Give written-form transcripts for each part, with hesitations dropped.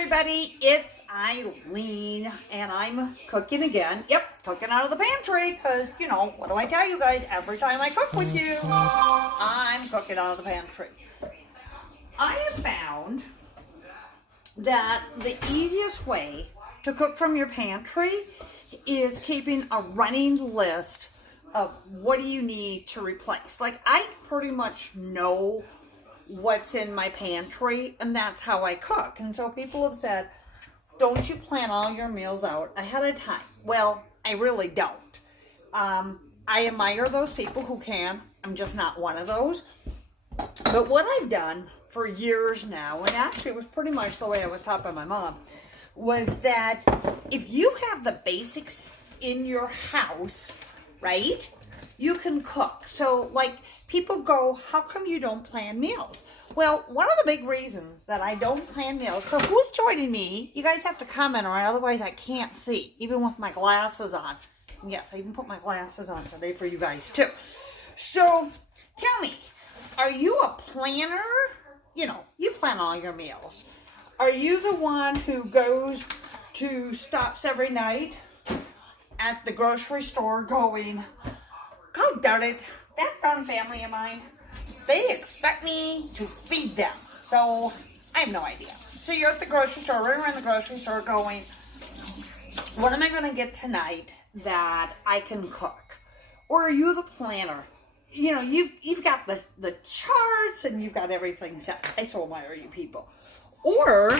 everybody, it's Eileen, and I'm cooking again. Yep, cooking out of the pantry, because, you know, what do I tell you guys? Every time I cook with you, I'm cooking out of the pantry. I have found that the easiest way to cook from your pantry is keeping a running list of what do you need to replace. Like, I pretty much know what's in my pantry, and that's how I cook. And so people have said, don't you plan all your meals out ahead of time? Well, I really don't. I admire those people who can. I'm just not one of those. But what I've done for years now, and actually it was pretty much the way I was taught by my mom, was that if you have the basics in your house, right, you can cook. So, like, people go, how come you don't plan meals? Well, one of the big reasons that I don't plan meals, so who's joining me? You guys have to comment, or otherwise I can't see, even with my glasses on. Yes, I even put my glasses on today for you guys, too. So, tell me, are you a planner? You know, you plan all your meals. Are you the one who goes to stops every night at the grocery store going, oh, darn it, that darn family of mine, they expect me to feed them. So, I have no idea. So you're at the grocery store, running around the grocery store going, what am I going to get tonight that I can cook? Or are you the planner? You know, you've got the charts and you've got everything set. I so admire you people. Or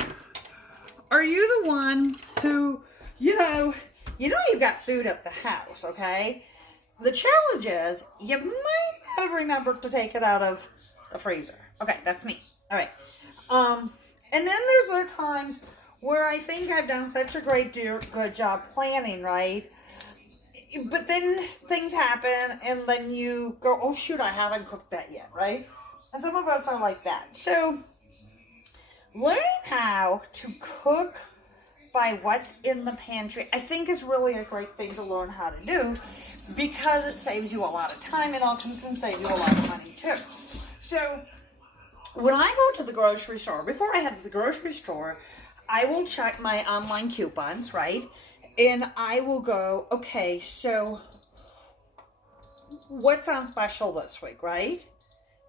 are you the one who, you know you've got food at the house, okay? The challenge is, you might not have remembered to take it out of the freezer. Okay, that's me. All right. And then there's other times where I think I've done such a good job planning, right? But then things happen, and then you go, oh, shoot, I haven't cooked that yet, right? And some of us are like that. So, learning how to cook by what's in the pantry, I think is really a great thing to learn how to do, because it saves you a lot of time and often can save you a lot of money too. So when I go to the grocery store, before I head to the grocery store, I will check my online coupons, right? And I will go, okay, so what's on special this week, right?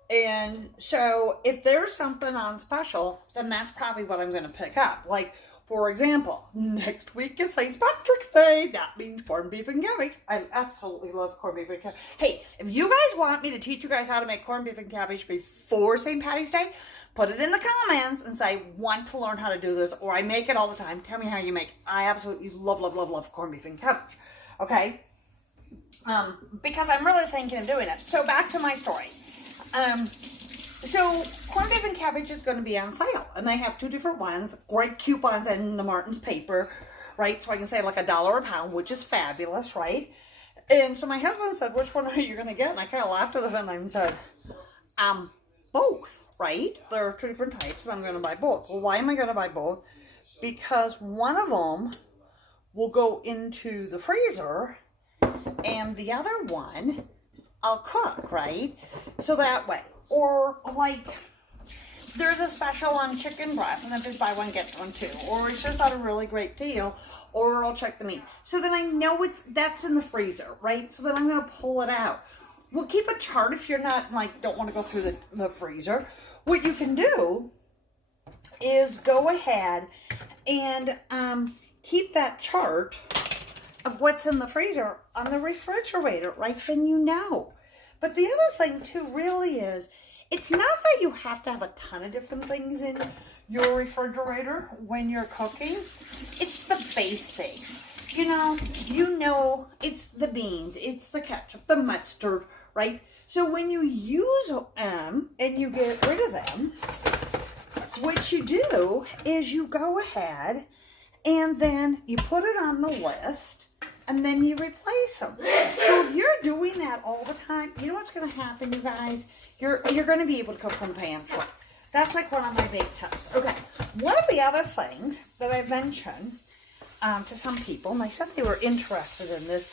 And so if there's something on special, then that's probably what I'm going to pick up. Like, for example, next week is St. Patrick's Day. That means corned beef and cabbage. I absolutely love corned beef and cabbage. Hey, if you guys want me to teach you guys how to make corned beef and cabbage before St. Patty's Day, put it in the comments and say, want to learn how to do this, or I make it all the time. Tell me how you make it. I absolutely love corned beef and cabbage. Okay? Because I'm really thinking of doing it. So back to my story. So corned beef and cabbage is going to be on sale, and they have two different ones. Great coupons in the Martin's paper, right? So I can save like $1 a pound, which is fabulous, right? And so my husband said, which one are you going to get? And I kind of laughed at him and said, both, right? There are two different types, and I'm going to buy both. Well, why am I going to buy both? Because one of them will go into the freezer, and the other one I'll cook, right? So that way. Or, like, there's a special on chicken breast, and if it's buy one, get one too. Or it's just on a really great deal, or I'll check the meat. So then I know that's in the freezer, right? So then I'm going to pull it out. Well, keep a chart if you're not, like, don't want to go through the freezer. What you can do is go ahead and keep that chart of what's in the freezer on the refrigerator, right? Then you know. But the other thing, too, really is, it's not that you have to have a ton of different things in your refrigerator when you're cooking. It's the basics. You know, it's the beans, it's the ketchup, the mustard, right? So when you use them and you get rid of them, what you do is you go ahead and then you put it on the list, and then you replace them. So if you're doing that all the time, you know what's going to happen, you guys? You're going to be able to cook from the pantry. That's like one of my big tips. Okay, one of the other things that I mentioned to some people, and they said they were interested in this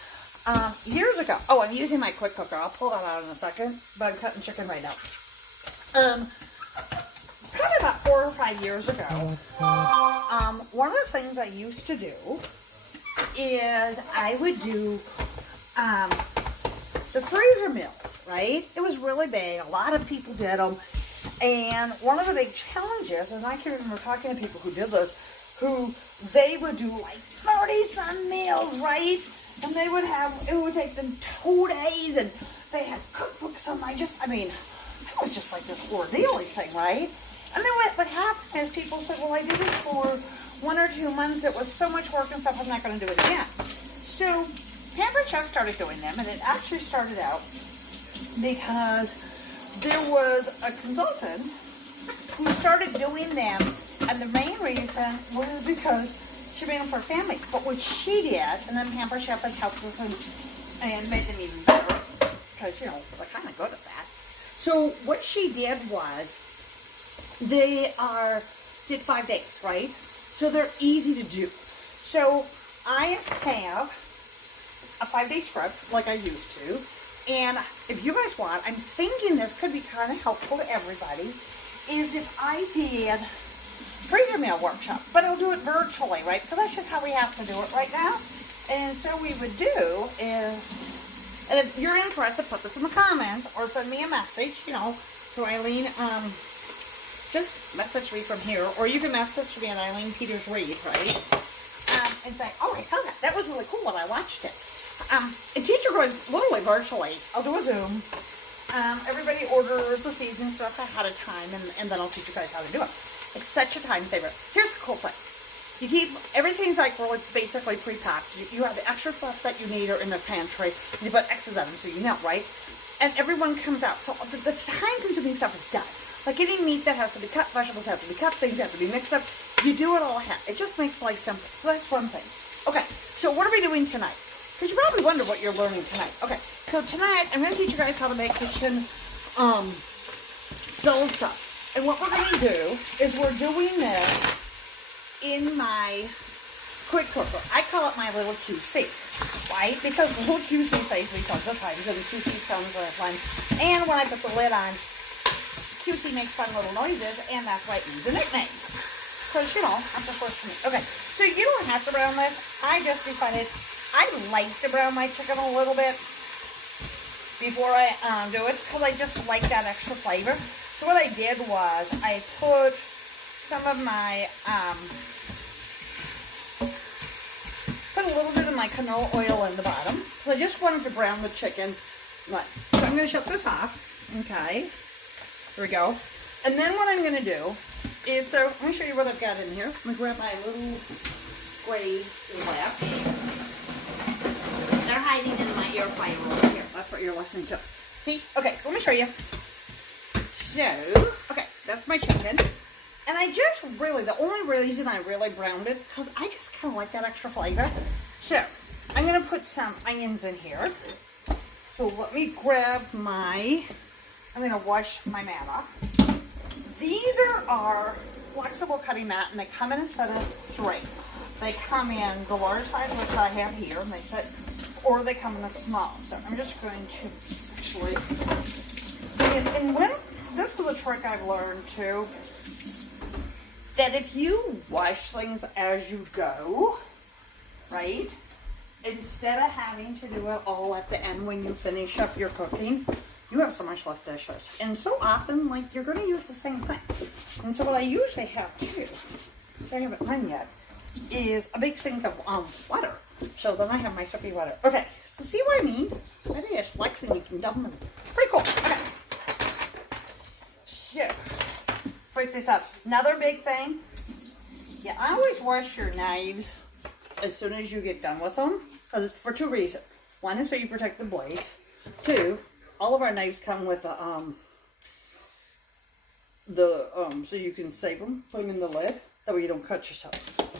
years ago. Oh, I'm using my quick cooker. I'll pull that out in a second, but I'm cutting chicken right now. Probably about 4 or 5 years ago, one of the things I used to do is I would do the freezer meals, right? It was really big. A lot of people did them. And one of the big challenges, and I can remember talking to people who did this, who they would do like 30-some meals, right? And they would have, it would take them 2 days, and they had cookbooks on. It was just like this ordeal thing, right? And then what happened is people said, well, I did this for 1 or 2 months. It was so much work and stuff, I'm not going to do it again. So Pampered Chef started doing them, and it actually started out because there was a consultant who started doing them, and the main reason was because she made them for her family. But what she did, and then Pampered Chef has helped us and made them even better, because, you know, we're kind of good at that. So what she did was, did 5 days, right? So they're easy to do. So I have a 5-day spread, like I used to. And if you guys want, I'm thinking this could be kind of helpful to everybody, is if I did freezer meal workshop, but I'll do it virtually, right? Because that's just how we have to do it right now. And so we would do is, and if you're interested, put this in the comments or send me a message, you know, to Eileen. Just message me from here, or you can message me at Eileen Peters Reed, right? And say, oh, I saw that. That was really cool when I watched it. And teach your girls literally virtually. I'll do a Zoom. Everybody orders the season stuff ahead of time, and then I'll teach you guys how to do it. It's such a time saver. Here's the cool thing. You keep, everything's like, well, it's basically pre-packed. You have the extra stuff that you need are in the pantry. You put X's on them so you know, right? And everyone comes out. So the time-consuming stuff is done. Like any meat that has to be cut, vegetables have to be cut, things have to be mixed up. You do it all ahead. It just makes life simple. So that's one thing. Okay, so what are we doing tonight? Because you probably wonder what you're learning tonight. Okay, so tonight I'm going to teach you guys how to make kitchen salsa. And what we're going to do is we're doing this in my quick cooker. I call it my little QC, right? Because the little QC saves me tons of times, and the QC sounds really fun. And when I put the lid on, QC makes fun little noises, and that's why it needs a nickname. Because, you know, that's the first for me. Okay, so you don't have to brown this. I just decided I like to brown my chicken a little bit before I do it, because I just like that extra flavor. So what I did was I put some of my, put a little bit of my canola oil in the bottom. So I just wanted to brown the chicken. Right. So I'm going to shut this off. Okay. There we go. And then what I'm going to do is, so let me show you what I've got in here. I'm going to grab my little gray lap. They're hiding in my air fryer over here. That's what you're listening to. See? Okay, so let me show you. So, okay, that's my chicken. And I just really, the only reason I really browned it, because I just kind of like that extra flavor. So, I'm going to put some onions in here. So let me grab my, I'm going to wash my mat off. These are our flexible cutting mat, and they come in a set of 3. They come in the large size, which I have here, and they sit, or they come in the small. So I'm just going to actually, and when, this is a trick I've learned too, that if you wash things as you go, right, instead of having to do it all at the end when you finish up your cooking, you have so much less dishes. And so often, like, you're going to use the same thing. And so what I usually have too, I haven't done yet, is a big sink of water. So then I have my soapy water. Okay, so see what I mean? That is flexing, you can dump them. Pretty cool. Okay. So, break this up. Another big thing, you always wash your knives as soon as you get done with them, because it's for 2 reasons. 1 is so you protect the blades. 2, all of our knives come with so you can save them, put them in the lid, that way you don't cut yourself.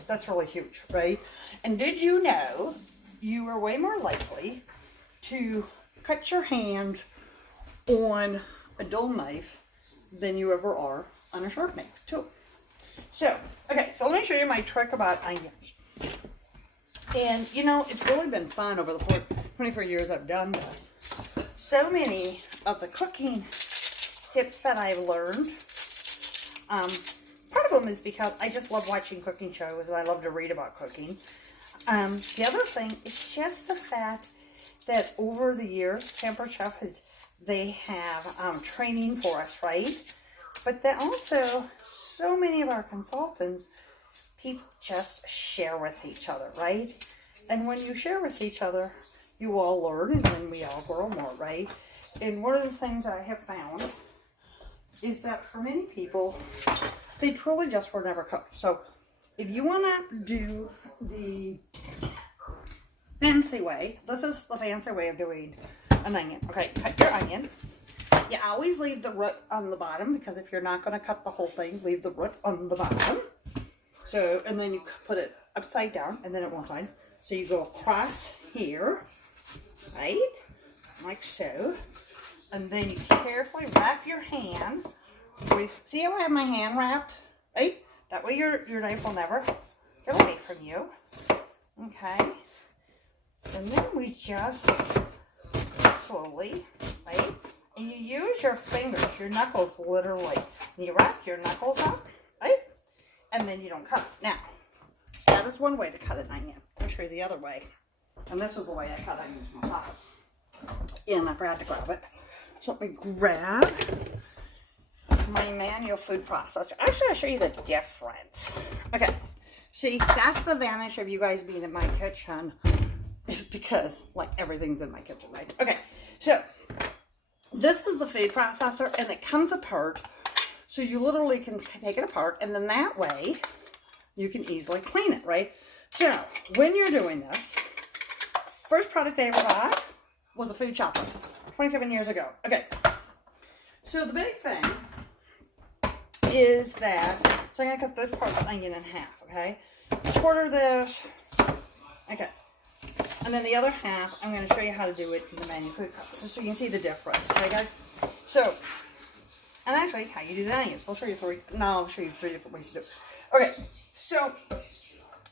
That's really huge, right? And did you know you are way more likely to cut your hand on a dull knife than you ever are on a sharp knife, too. So, okay, so let me show you my trick about onions. And, you know, it's really been fun over the 24 years I've done this. So many of the cooking tips that I've learned, part them is because I just love watching cooking shows and I love to read about cooking. The other thing is just the fact that over the years, Pampered Chef they have training for us, right? But then also, so many of our consultants, people just share with each other, right? And when you share with each other, you all learn, and then we all grow more, right? And one of the things I have found is that for many people, they truly just were never cooked. So if you want to do the fancy way, this is the fancy way of doing an onion. Okay, cut your onion. You always leave the root on the bottom, because if you're not going to cut the whole thing, leave the root on the bottom. So, and then you put it upside down, and then it won't line. So you go across here, right, like so. And then you carefully wrap your hand with, see how I have my hand wrapped, right? That way your knife will never get away from you. Okay. And then we just slowly, right? And you use your fingers, your knuckles literally. And you wrap your knuckles up, right? And then you don't cut it. Now, that is one way to cut an onion. I'll show you the other way. And this is the way I cut onions myself. And I forgot to grab it. So let me grab my manual food processor. Actually, I'll show you the difference. Okay. See, that's the advantage of you guys being in my kitchen. Is because, like, everything's in my kitchen, right? Okay. So, this is the food processor, and it comes apart. So, you literally can take it apart, and then that way, you can easily clean it, right? So, when you're doing this, first product I ever got was a food chopper. 27 years ago. Okay. So the big thing is that, so I'm going to cut this part of the onion in half, okay? Quarter this. Okay. And then the other half, I'm going to show you how to do it in the manual food processor so you can see the difference. Okay, guys? So, and actually, how you do the onions. I'll show you three different ways to do it. Okay. So,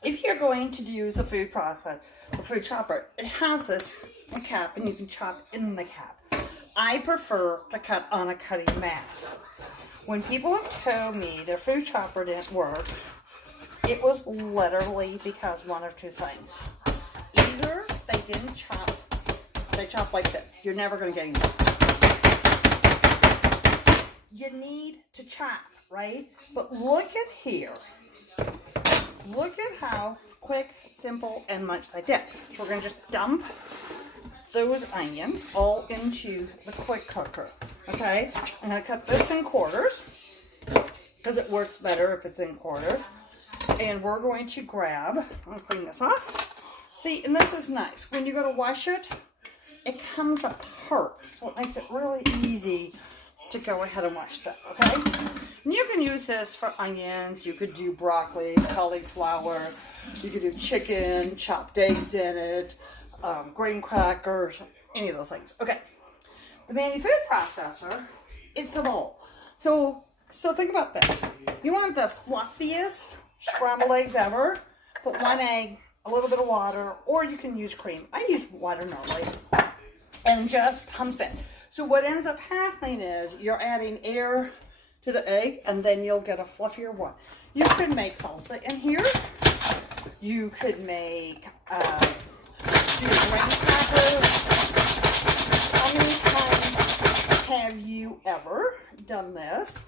if you're going to use the food processor, the food chopper, it has this cap, and you can chop in the cap. I prefer to cut on a cutting mat. When people have told me their food chopper didn't work, it was literally because one of two things. Either they didn't chop, they chop like this. You're never going to get anything. You need to chop, right? But look at here. Look at how quick, simple, and much I did. So we're going to just dump those onions all into the quick cooker. Okay? I'm going to cut this in quarters because it works better if it's in quarters. And we're going to grab, I'm going to clean this off. See, and this is nice. When you go to wash it, it comes apart. So it makes it really easy to go ahead and wash that. Okay? And you can use this for onions. You could do broccoli, cauliflower. You could do chicken, chopped eggs in it. Graham crackers, any of those things. Okay, the manual food processor, it's a bowl. So think about this. You want the fluffiest scrambled eggs ever. Put one egg, a little bit of water, or you can use cream. I use water normally, and just pump it. So what ends up happening is you're adding air to the egg, and then you'll get a fluffier one. You could make salsa in here. You could make do graham crackers. How many times have you ever done this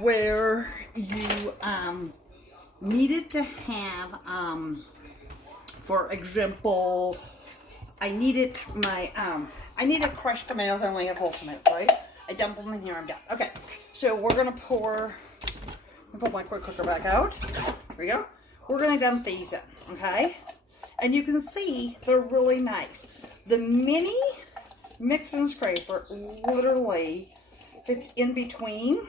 where you needed to have, for example, I needed crushed tomatoes. I only have whole tomatoes, right? I dump them in here, I'm done. Okay, so we're going to put my quick cooker back out. Here we go. We're going to dump these in, okay? And you can see they're really nice. The mini mix and scraper literally fits in between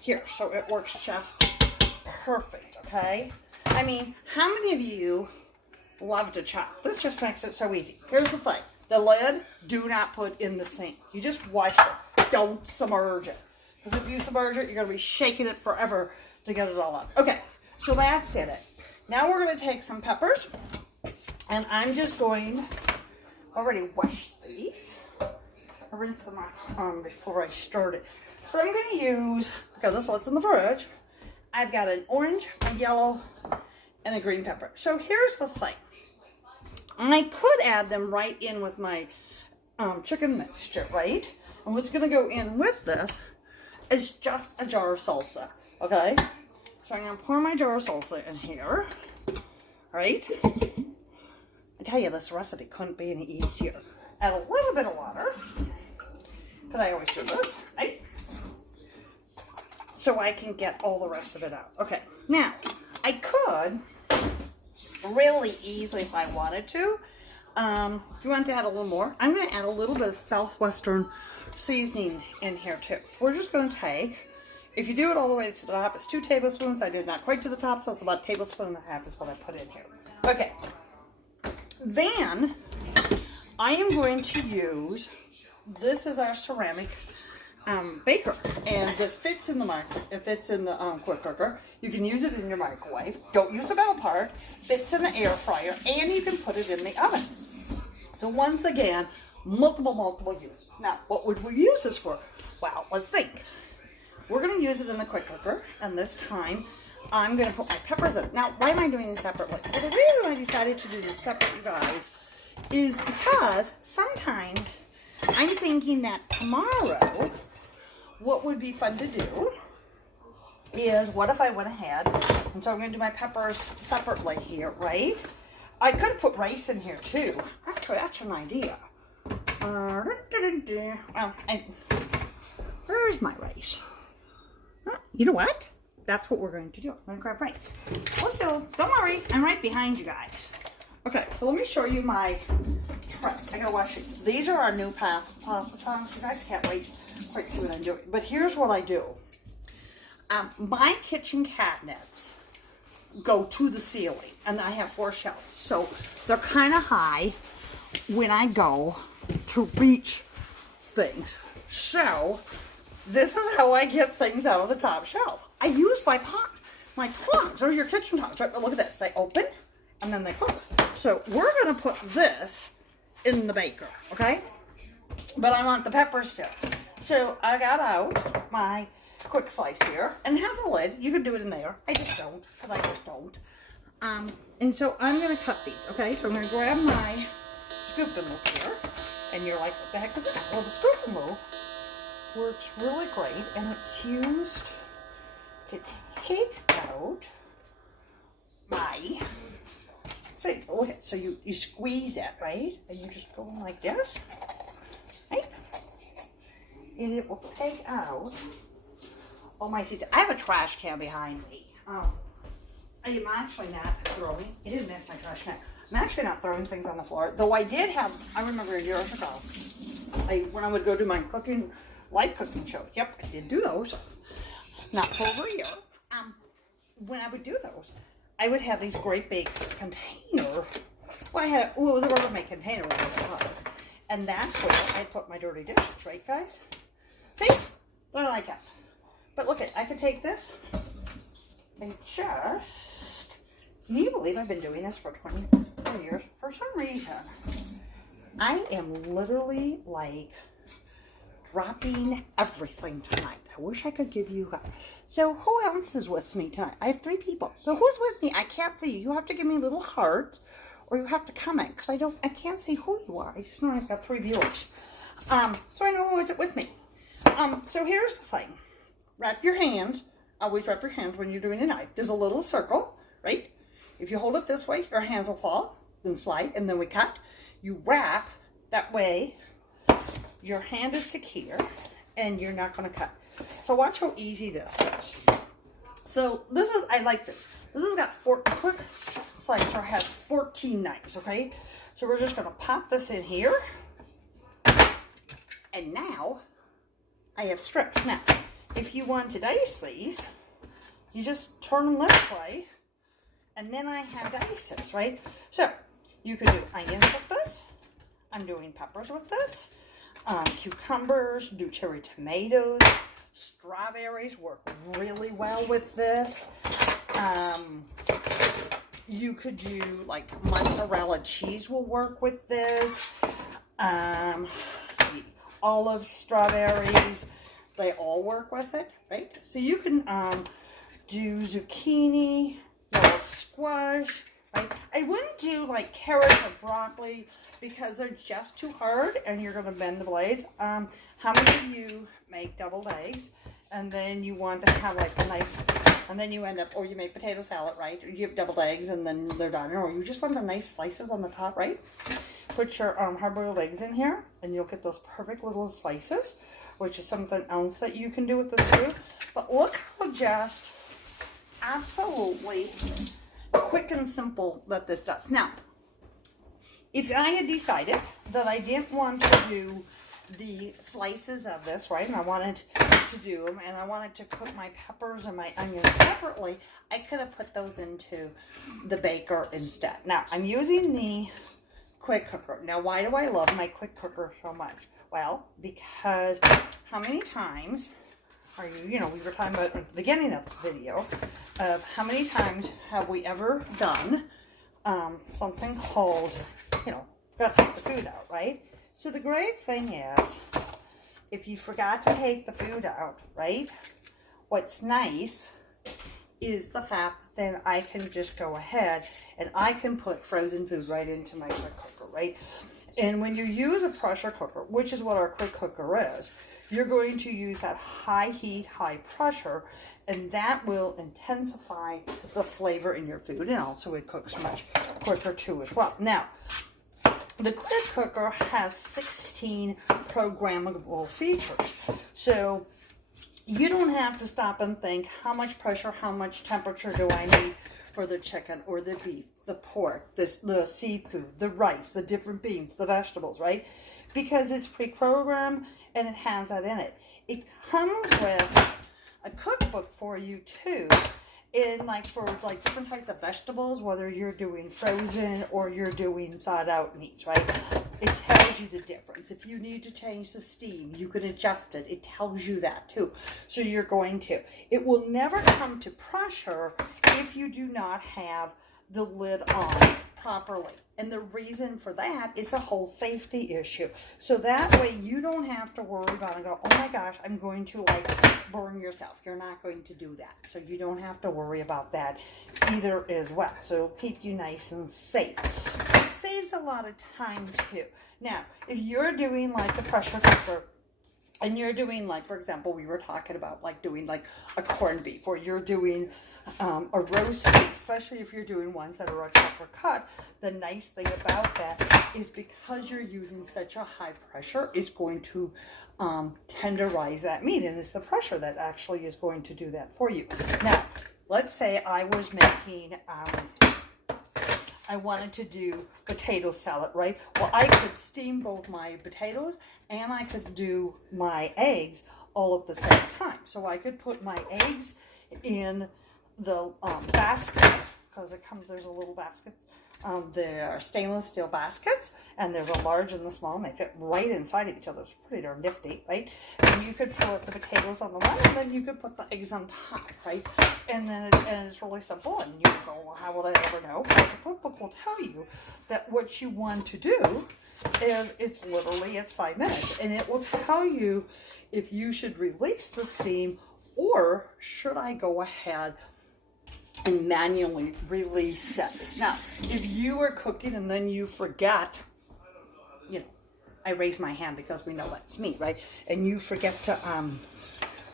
here, so it works just perfect, okay? I mean, how many of you love to chop? This just makes it so easy. Here's the thing. The lid, do not put in the sink. You just wash it. Don't submerge it. Because if you submerge it, you're going to be shaking it forever to get it all out. Okay, so that's it. Now we're going to take some peppers. And I'm just going, already washed these. I rinsed them off before I started. So I'm going to use, because that's what's in the fridge, I've got an orange, a yellow, and a green pepper. So here's the thing. I could add them right in with my chicken mixture, right? And what's going to go in with this is just a jar of salsa, okay? So I'm going to pour my jar of salsa in here, right? I tell you, this recipe couldn't be any easier. Add a little bit of water, because I always do this, right? So I can get all the rest of it out. Okay, now, I could really easily, if I wanted to, if you want to add a little more, I'm going to add a little bit of Southwestern seasoning in here too. We're just going to take, if you do it all the way to the top, it's 2 tablespoons. I did not quite to the top, so it's about 1.5 tablespoons is what I put in here. Okay. Then, I am going to use, this is our ceramic baker, and this fits in the it fits in the quick cooker. You can use it in your microwave. Don't use the metal part. Fits in the air fryer, and you can put it in the oven. So once again, multiple uses. Now, what would we use this for? Well, let's think. We're going to use it in the quick cooker, and this time I'm going to put my peppers in. Now, why am I doing this separately? Well, the reason I decided to do this separate, you guys, is because sometimes I'm thinking that tomorrow, what would be fun to do is, what if I went ahead, and so I'm going to do my peppers separately here, right? I could put rice in here too. Actually, that's an idea. Well, where's my rice? You know what? That's what we're going to do. I'm going to grab rice. Let's do it. Don't worry, I'm right behind you guys. Okay, so let me show you my tray. I gotta wash these. These are our new pasta tongs. You guys can't wait quite to see what I'm doing. But here's what I do. My kitchen cabinets go to the ceiling, and I have 4 shelves. So they're kind of high when I go to reach things. So this is how I get things out of the top shelf. I use my tongs, or your kitchen tongs, right? But look at this. They open, and then they close. So we're going to put this in the baker, okay? But I want the peppers still. So I got out my quick slice here, and it has a lid. You could do it in there. I just don't, because I just don't. And so I'm going to cut these, okay? So I'm going to grab my scoop and loop here, and you're like, what the heck is that? Well, the scoop and loop works really great, and it's used to take out my, see, look at, so you squeeze it, right? And you just go like this, right? And it will take out all my seeds. I have a trash can behind me. I'm actually not throwing, it didn't miss my trash can. I'm actually not throwing things on the floor, though I did have, I remember years ago, when I would go do my live cooking show, yep, I did do those, not for over a year. When I would do those, I would have these great big container, it was a Rubbermaid container with those pots, and that's where I put my dirty dishes, right guys? See? They're like that. But look at, I can take this and just, can you believe I've been doing this for 20 years? For some reason, I am literally like dropping everything tonight. I wish I could give you, so who else is with me tonight? I have 3 people. So who's with me? I can't see you. You have to give me little hearts, or you have to comment, because I can't see who you are. I just know I've got 3 viewers. So I know who is with me. So here's the thing. Wrap your hands. Always wrap your hands when you're doing a knife. There's a little circle, right? If you hold it this way, your hands will fall, then slide, and then we cut. You wrap, that way your hand is secure, and you're not going to cut. So watch how easy this is. So this is, I like this. This has got quick slicer has 14 knives, okay? So we're just going to pop this in here. And now I have strips. Now, if you want to dice these, you just turn them this way, and then I have dices, right? So you could do onions with this. I'm doing peppers with this. Cucumbers, do cherry tomatoes. Strawberries work really well with this. You could do like mozzarella cheese will work with this. See, olives, strawberries, they all work with it, right? So you can do zucchini, yellow squash, right? I wouldn't do like carrots or broccoli because they're just too hard and you're going to bend the blades. How many of you make deviled eggs and then you want to have like a nice, and then you end up, or you make potato salad, right? Or you have deviled eggs and then they're done, or you just want the nice slices on the top, right? Put your hard-boiled eggs in here and you'll get those perfect little slices, which is something else that you can do with this food. But look how just absolutely quick and simple that this does. Now, if I had decided that I didn't want to do the slices of this, right, and I wanted to do them, and I wanted to cook my peppers and my onions separately, I could have put those into the baker instead. Now, I'm using the quick cooker. Now, why do I love my quick cooker so much? Well, because how many times are you know, we were talking about at the beginning of this video of how many times have we ever done something called, you know, got to take the food out, right? So the great thing is, if you forgot to take the food out, right, what's nice is the fact that then I can just go ahead and I can put frozen food right into my quick cooker, right? And when you use a pressure cooker, which is what our quick cooker is, you're going to use that high heat, high pressure, and that will intensify the flavor in your food, and also it cooks much quicker too as well. Now, the quick cooker has 16 programmable features, so you don't have to stop and think how much pressure, how much temperature do I need for the chicken or the beef, the pork, the seafood, the rice, the different beans, the vegetables, right? Because it's pre-programmed and it has that in it. It comes with a cookbook for you too, in like for like different types of vegetables, whether you're doing frozen or you're doing thawed out meats, right? It tells you the difference. If you need to change the steam, you can adjust it. It tells you that too. So you're going to. It will never come to pressure if you do not have the lid on properly. And the reason for that is a whole safety issue. So that way you don't have to worry about it and go, oh my gosh, I'm going to like burn yourself. You're not going to do that. So you don't have to worry about that either as well. So it'll keep you nice and safe. It saves a lot of time too. Now, if you're doing like the pressure cooker, and you're doing like, for example, we were talking about like doing like a corned beef, or you're doing a roast beef, especially if you're doing ones that are a tougher cut. The nice thing about that is because you're using such a high pressure, it's going to tenderize that meat, and it's the pressure that actually is going to do that for you. Now, let's say I was making I wanted to do potato salad, right? Well, I could steam both my potatoes and I could do my eggs all at the same time. So I could put my eggs in the basket, because it comes, there's a little basket. They're stainless steel baskets, and there's a large and the small, and they fit right inside of each other. It's pretty darn nifty, right? And you could put the potatoes on the one, and then you could put the eggs on top, right? And then it's really simple, and you go, well, how would I ever know? Because the cookbook will tell you that what you want to do is it's 5 minutes, and it will tell you if you should release the steam or should I go ahead and manually release it. Now, if you are cooking and then you forget, you know, I raise my hand because we know that's me, right? And you forget to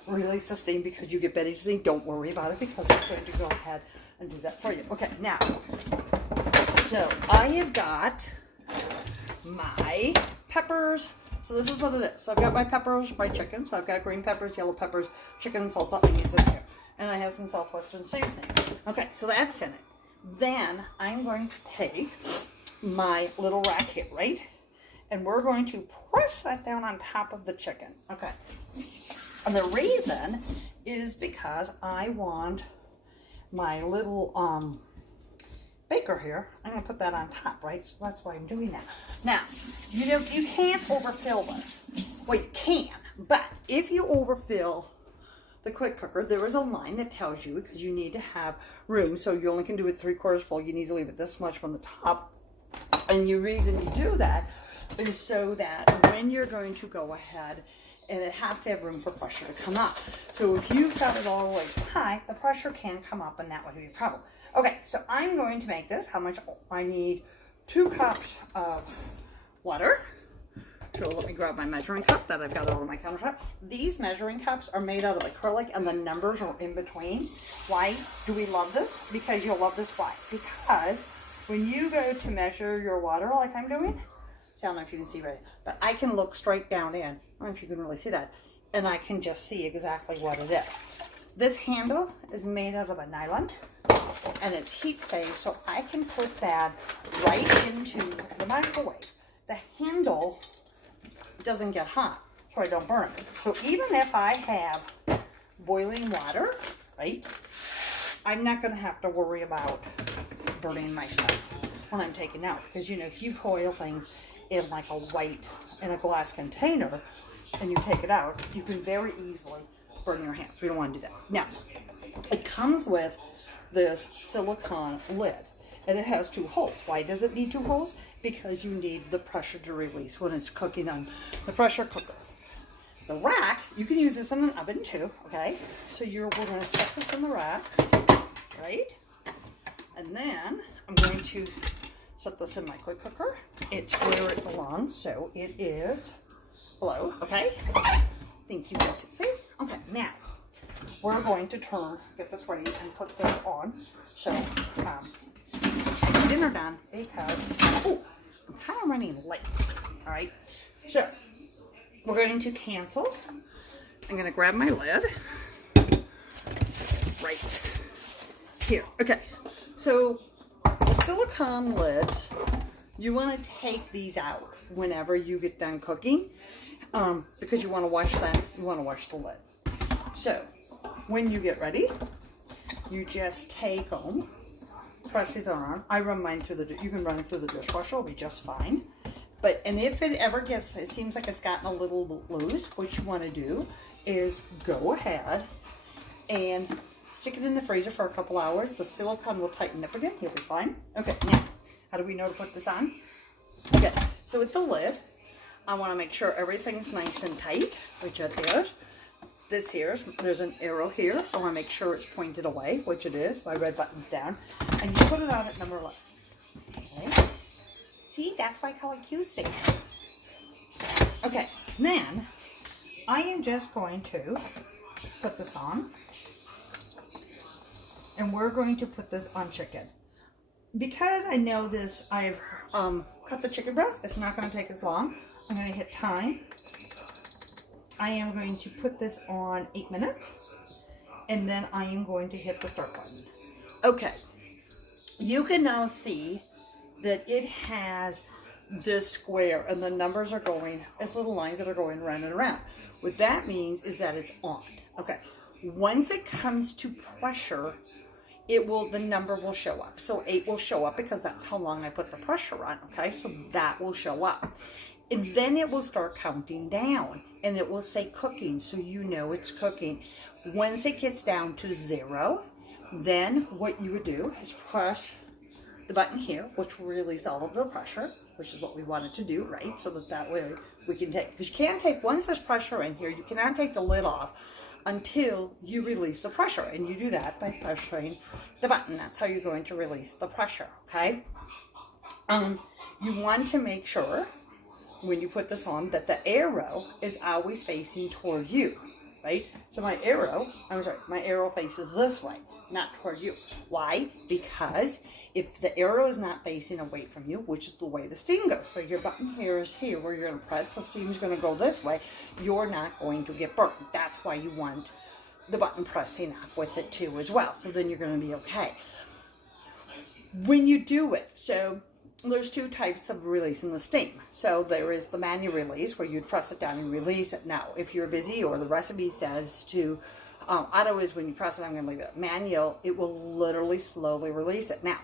release the steam because you get ready to steam, don't worry about it, because it's going to go ahead and do that for you. Okay, now, so I have got my peppers. So this is what it is. So I've got my peppers, my chicken. So I've got green peppers, yellow peppers, chicken, salsa, onions in here. And I have some Southwestern seasoning. Okay, so that's in it. Then I'm going to take my little rack here, right? And we're going to press that down on top of the chicken. Okay. And the reason is because I want my little baker here. I'm going to put that on top, right? So that's why I'm doing that. Now, you know, you can't overfill this. Well, you can, but if you overfill the quick cooker, there is a line that tells you, because you need to have room, so you only can do it 3/4 full. You need to leave it this much from the top. And the reason you do that is so that when you're going to go ahead and it has to have room for pressure to come up. So if you've got it all the way high, the pressure can come up, and that would be a problem. Okay, so I'm going to make this. How much? I need 2 cups of water. So let me grab my measuring cup that I've got over my countertop. These measuring cups are made out of acrylic, and the numbers are in between. Why do we love this? Because you'll love this. Why? Because when you go to measure your water like I'm doing, I don't know if you can see right, but I can look straight down in. I don't know if you can really see that. And I can just see exactly what it is. This handle is made out of a nylon, and it's heat safe, so I can put that right into the microwave. The handle doesn't get hot, so I don't burn it. So even if I have boiling water, right, I'm not going to have to worry about burning myself when I'm taking out. Because, you know, if you boil things in like in a glass container, and you take it out, you can very easily burn your hands. We don't want to do that. Now, it comes with this silicone lid, and it has 2 holes. Why does it need 2 holes? Because you need the pressure to release when it's cooking on the pressure cooker. The rack, you can use this in an oven too, okay? So we're going to set this in the rack, right? And then I'm going to set this in my quick cooker. It's where it belongs, so it is below, okay? Thank you, guys. See? Okay, now we're going to get this ready and put this on. So, dinner done because, I'm kind of running late, all right? So, we're going to cancel. I'm going to grab my lid right here. Okay, so the silicone lids, you want to take these out whenever you get done cooking because you want to wash them, you want to wash the lid. So, when you get ready, you just take them, press these on. I run mine through you can run it through the dishwasher, it'll be just fine. And if it ever it seems like it's gotten a little bit loose, what you want to do is go ahead and stick it in the freezer for a couple hours. The silicone will tighten up again, you'll be fine. Okay, now, how do we know to put this on? Okay, so with the lid, I want to make sure everything's nice and tight, which it is. This here, there's an arrow here. I want to make sure it's pointed away, which it is. My red button's down. And you put it on at number 11. Okay. See, that's why I call it QC. Okay, then I am just going to put this on. And we're going to put this on chicken. Because I know this, I've cut the chicken breast. It's not going to take as long. I'm going to hit time. I am going to put this on 8 minutes, and then I am going to hit the start button. Okay, you can now see that it has this square, and the numbers are going as little lines that are going around and around. What that means is that it's on. Okay, once it comes to pressure, the number will show up. So 8 will show up because that's how long I put the pressure on. Okay, so that will show up. And then it will start counting down, and it will say cooking, so you know it's cooking. Once it gets down to 0, then what you would do is press the button here, which will release all of the pressure, which is what we wanted to do, right? So that way we can take, because you can't take, once there's pressure in here, you cannot take the lid off until you release the pressure, and you do that by pressuring the button. That's how you're going to release the pressure, okay? You want to make sure when you put this on that the arrow is always facing toward you, right? So my arrow faces this way, not toward you. Why? Because if the arrow is not facing away from you, which is the way the steam goes, so your button here is here where you're going to press, the steam's going to go this way, you're not going to get burnt. That's why you want the button pressing off with it too as well, so then you're going to be okay. When you do it, so there's 2 types of releasing the steam. So there is the manual release where you'd press it down and release it. Now, if you're busy or the recipe says to, auto is when you press it, I'm going to leave it. Manual, it will literally slowly release it. Now,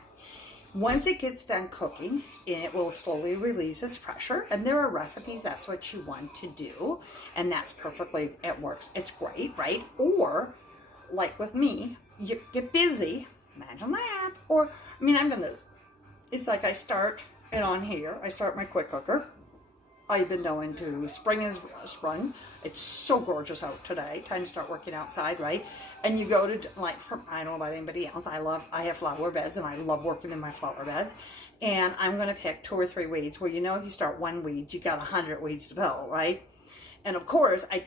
once it gets done cooking, it will slowly release its pressure. And there are recipes, that's what you want to do. And that's perfectly, it works. It's great, right? Or, like with me, you get busy. Imagine that. Or, I've done this. It's like I start it on here. I start my quick cooker. I've been going to spring is sprung. It's so gorgeous out today. Time to start working outside, right? And you go to, like, I don't know about anybody else. I have flower beds and I love working in my flower beds. And I'm going to pick 2 or 3 weeds. Well, if you start 1 weed, you got 100 weeds to pull, right? And of course, I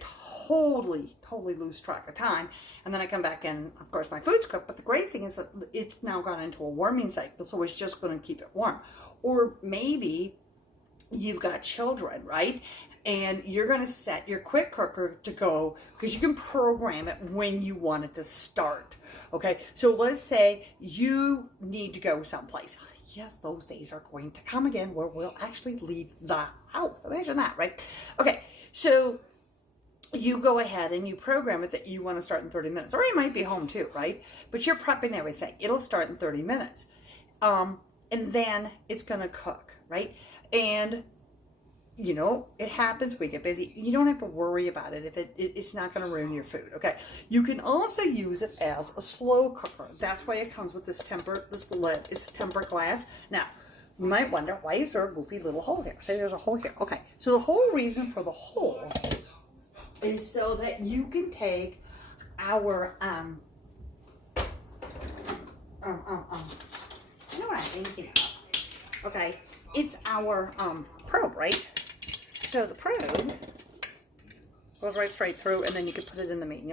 totally lose track of time. And then I come back and, of course, my food's cooked. But the great thing is that it's now gone into a warming cycle. So it's just going to keep it warm. Or maybe you've got children, right? And you're going to set your quick cooker to go, because you can program it when you want it to start. Okay, so let's say you need to go someplace. Yes, those days are going to come again where we'll actually leave the house. Imagine that, right? Okay, so you go ahead and you program it that you want to start in 30 minutes. Or you might be home too, right? But you're prepping everything. It'll start in 30 minutes. And then it's going to cook, right? And, it happens. We get busy. You don't have to worry about it if it's not going to ruin your food, okay? You can also use it as a slow cooker. That's why it comes with this lid. It's tempered glass. Now, you might wonder, why is there a goofy little hole here? Say there's a hole here. Okay, so the whole reason for the hole is so that you can take our, you know what I'm thinking of? Okay, it's our probe, right? So the probe goes right straight through, and then you can put it in the meat,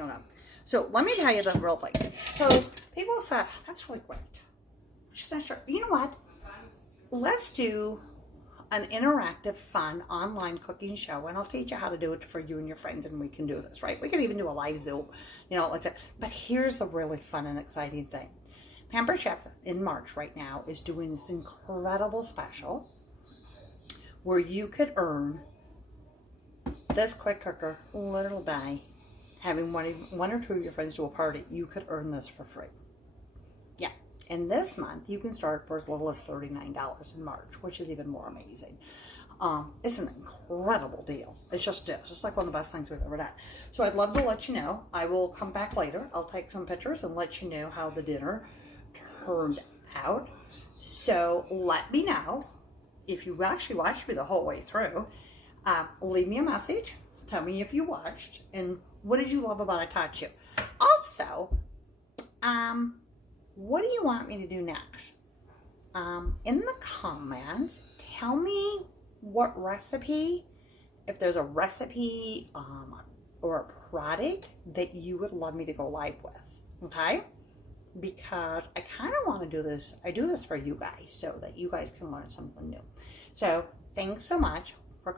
So let me tell you the real thing. So people said, that's really great. Just not sure. You know what? Let's do an interactive, fun, online cooking show, and I'll teach you how to do it for you and your friends, and we can do this, right? We can even do a live Zoom, let's say. But here's the really fun and exciting thing. Pamper Chef in March right now is doing this incredible special where you could earn this quick cooker literally by having one or two of your friends do a party. You could earn this for free. Yeah. And this month you can start for as little as $39 in March, which is even more amazing. It's an incredible deal. It's just like one of the best things we've ever done. So I'd love to let you know. I will come back later. I'll take some pictures and let you know how the dinner turned out. So let me know if you actually watched me the whole way through. Leave me a message. Tell me if you watched and what did you love about I taught you. Also, what do you want me to do next? In the comments, tell me what recipe, if there's a recipe or a product that you would love me to go live with. Okay? Because I kind of want to do this. I do this for you guys so that you guys can learn something new. So thanks so much for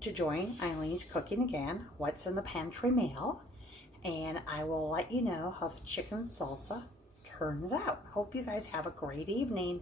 to join Eileen's Cooking Again, What's in the Pantry Mail. And I will let you know how the chicken salsa turns out. Hope you guys have a great evening.